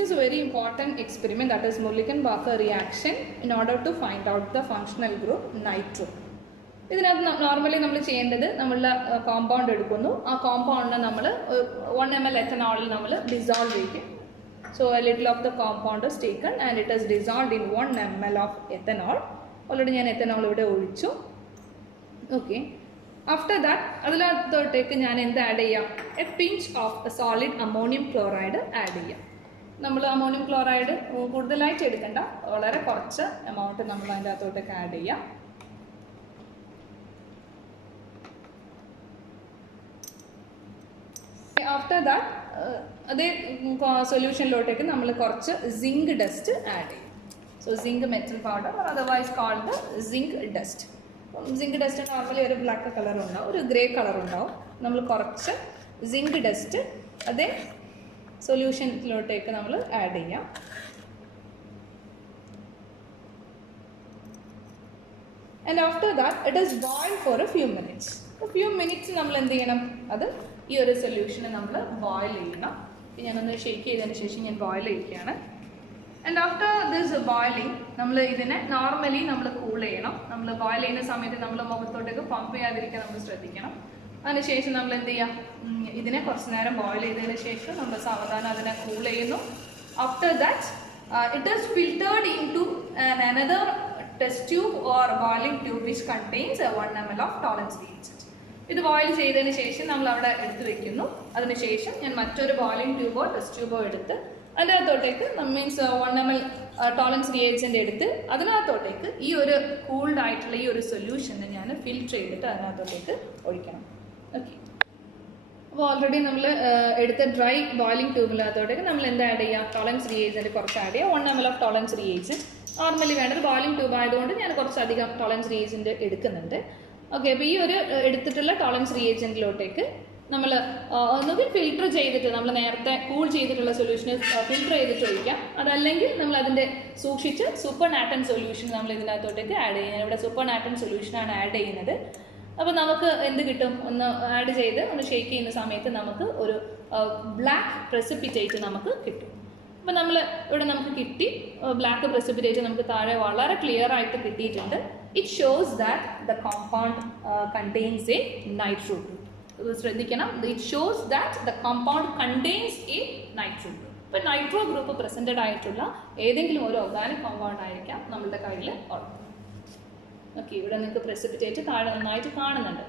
This is a very important experiment, that is Mulliken-Barker reaction, in order to find out the functional group nitro. ഇതിനകത്ത് normally നമ്മൾ ചെയ്യേണ്ടത് നമ്മളുടെ compound എടുക്കുന്നു, ആ കോമ്പൗണ്ടിനെ നമ്മൾ 1 ml എത്തനോളിൽ നമ്മൾ ഡിസോൾവ് ചെയ്യും. So a little of the compound is taken and it is dissolved in 1 ml of ethanol. Already ഞാൻ എത്തനോൾ ഇവിടെ ഒഴിച്ചു. ഓക്കെ, ആഫ്റ്റർ ദാറ്റ് അതിനകത്തോട്ടേക്ക് ഞാൻ എന്ത് ആഡ് ചെയ്യാം? A pinch of solid ammonium chloride add ചെയ്യാം. നമ്മൾ അമോണിയം ക്ലോറൈഡ് കൂടുതലായിട്ട് എടുക്കണ്ട, വളരെ കുറച്ച് എമൗണ്ട് നമ്മൾ അതിൻ്റെ അകത്തോട്ടേക്ക് ആഡ് ചെയ്യാം. ആഫ്റ്റർ ദാറ്റ് അതേ സൊല്യൂഷനിലോട്ടേക്ക് നമ്മൾ കുറച്ച് സിങ്ക് ഡസ്റ്റ് ആഡ് ചെയ്യും. So zinc metal powder or otherwise cold zinc dust. Zinc dust normally ഒരു ബ്ലാക്ക് കളർ ഉണ്ടാവും, ഒരു ഗ്രേ കളർ ഉണ്ടാവും. നമ്മൾ കുറച്ച് സിങ്ക് ഡസ്റ്റ് അതേ സൊല്യൂഷനിലോട്ടേക്ക് നമ്മൾ ആഡ് ചെയ്യാം. And after that it is boil for a few minutes. Few minutes നമ്മൾ എന്ത് ചെയ്യണം? അത് ഈ ഒരു സൊല്യൂഷനെ നമ്മൾ ബോയിൽ ചെയ്യണം. ഞാനൊന്ന് ഷേക്ക് ചെയ്തതിന് ശേഷം ഞാൻ ബോയിൽ ചെയ്യുകയാണ്. ആൻഡ് ആഫ്റ്റർ ദിസ് ബോയിലിംഗ് നമ്മൾ ഇതിനെ നോർമലി നമ്മൾ കൂൾ ചെയ്യണം. നമ്മൾ ബോയിൽ ചെയ്യുന്ന സമയത്ത് നമ്മൾ മുഖത്തോട്ടേക്ക് പമ്പ് ചെയ്യാതിരിക്കാൻ നമ്മൾ ശ്രദ്ധിക്കണം. അതിനുശേഷം നമ്മൾ എന്ത് ചെയ്യാം? ഇതിനെ കുറച്ച് നേരം ബോയിൽ ചെയ്തതിന് ശേഷം നമ്മൾ സാവധാനം അതിനെ കൂൾ ചെയ്യുന്നു. After that it is filtered into another test tube or boiling tube which contains 1 ml of Tollens reagent. ഇത് ബോയിൽ ചെയ്തതിന് ശേഷം നമ്മൾ അവിടെ എടുത്ത് വെക്കുന്നു. അതിനുശേഷം ഞാൻ മറ്റൊരു ബോയിലിംഗ് ട്യൂബോ ടെസ്റ്റ് ട്യൂബോ എടുത്ത് അതിനകത്തോട്ടേക്ക് മീൻസ് 1 ml ടോളറൻസ് റിയേജന്റ് എടുത്ത് അതിനകത്തോട്ടേക്ക് ഈ ഒരു കൂൾഡ് ആയിട്ടുള്ള ഈ ഒരു സൊല്യൂഷനെ ഞാൻ ഫിൽറ്റർ ചെയ്തിട്ട് അതിനകത്തോട്ടേക്ക് ഒഴിക്കണം. ഓക്കെ, അപ്പോൾ ഓൾറെഡി നമ്മൾ എടുത്ത ഡ്രൈ ബോയിലിംഗ് ട്യൂബിനകത്തോട്ടേക്ക് നമ്മൾ എന്താ ആഡ് ചെയ്യുക? ടോളറൻസ് റിയേജന്റ് കുറച്ച് ആഡ് ചെയ്യുക. 1 ml of Tollens reagent normally വേണ്ടത് ബോയിലിംഗ് ട്യൂബ് ആയതുകൊണ്ട് ഞാൻ കുറച്ചധികം ടോളറൻസ് റിയേജന്റ് എടുക്കുന്നുണ്ട്. ഓക്കെ, അപ്പോൾ ഈ ഒരു എടുത്തിട്ടുള്ള ടോളറൻസ് റിയേജന്റിലോട്ടേക്ക് നമ്മൾ ഒന്നുകിൽ ഫിൽറ്റർ ചെയ്തിട്ട് നമ്മൾ നേരത്തെ കൂൾ ചെയ്തിട്ടുള്ള സൊല്യൂഷന് ഫിൽറ്റർ ചെയ്തിട്ട് ഒഴിക്കാം. അതല്ലെങ്കിൽ നമ്മൾ അതിൻ്റെ സൂക്ഷിച്ച് സൂപ്പർ നാട്ടൻ സൊല്യൂഷൻ നമ്മൾ ഇതിനകത്തോട്ടേക്ക് ആഡ് ചെയ്യുന്നത്. ഇവിടെ സൂപ്പർ നാട്ടൻ സൊല്യൂഷനാണ് ആഡ് ചെയ്യുന്നത്. അപ്പോൾ നമുക്ക് എന്ത് കിട്ടും? ഒന്ന് ആഡ് ചെയ്ത് ഒന്ന് ഷേക്ക് ചെയ്യുന്ന സമയത്ത് നമുക്ക് ഒരു ബ്ലാക്ക് പ്രസിപ്പിറ്റേറ്റ് നമുക്ക് കിട്ടും. അപ്പോൾ നമ്മൾ ഇവിടെ നമുക്ക് കിട്ടി ബ്ലാക്ക് പ്രസിപ്പിറ്റേറ്റ് നമുക്ക് താഴെ വളരെ ക്ലിയർ ആയിട്ട് കിട്ടിയിട്ടുണ്ട്. It shows that the compound contains a nitro group. ശ്രദ്ധിക്കണം, it shows that the compound contains a nitro group. ഇപ്പോൾ നൈട്രോ ഗ്രൂപ്പ് പ്രസൻറ്റഡ് ആയിട്ടുള്ള ഏതെങ്കിലും ഒരു ഓർഗാനിക് കോമ്പൗണ്ട് ആയിരിക്കാം നമ്മളുടെ കയ്യിൽ ഉള്ളത്. ഓക്കെ, ഇവിടെ നിങ്ങൾക്ക് പ്രസിപ്പിറ്റേറ്റ് താഴെ നന്നായിട്ട് കാണുന്നുണ്ട്.